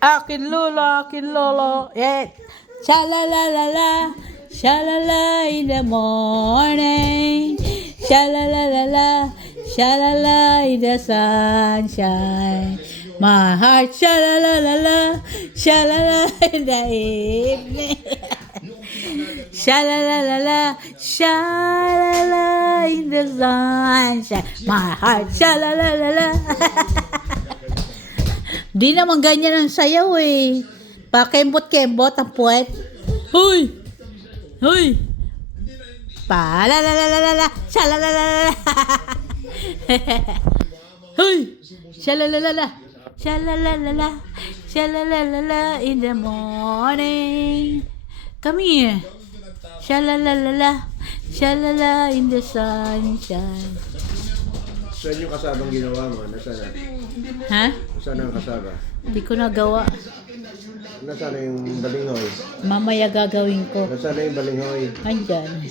Akin lolo, yeah. Sha-la-la-la-la, sha-la-la in the morning. Sha-la-la-la-la, sha-la-la in the sunshine. My heart, sha-la-la-la-la, sha-la-la in the evening. Sha-la-la-la-la, sha-la-la in the sunshine. My heart, sha-la-la-la-la. Di naman ganyan ang sayaw eh. Pakembot-kembot ang puwet. Huy! Huy! Pa-la-la-la-la-la, sha-la-la-la-la. Huy! Sha-la-la-la-la, sha-la-la-la-la, sha-la-la-la-la in the morning. Come here. Sha-la-la-la-la, sha-la-la in the sunshine. Saan yung kasabang ginawa mo? Nasaan na? Ha? Nasaan ang kasaba? Hindi ko nagawa. Nasaan na yung balinghoy? Mamaya gagawin ko. Nasaan na yung balinghoy? Andyan.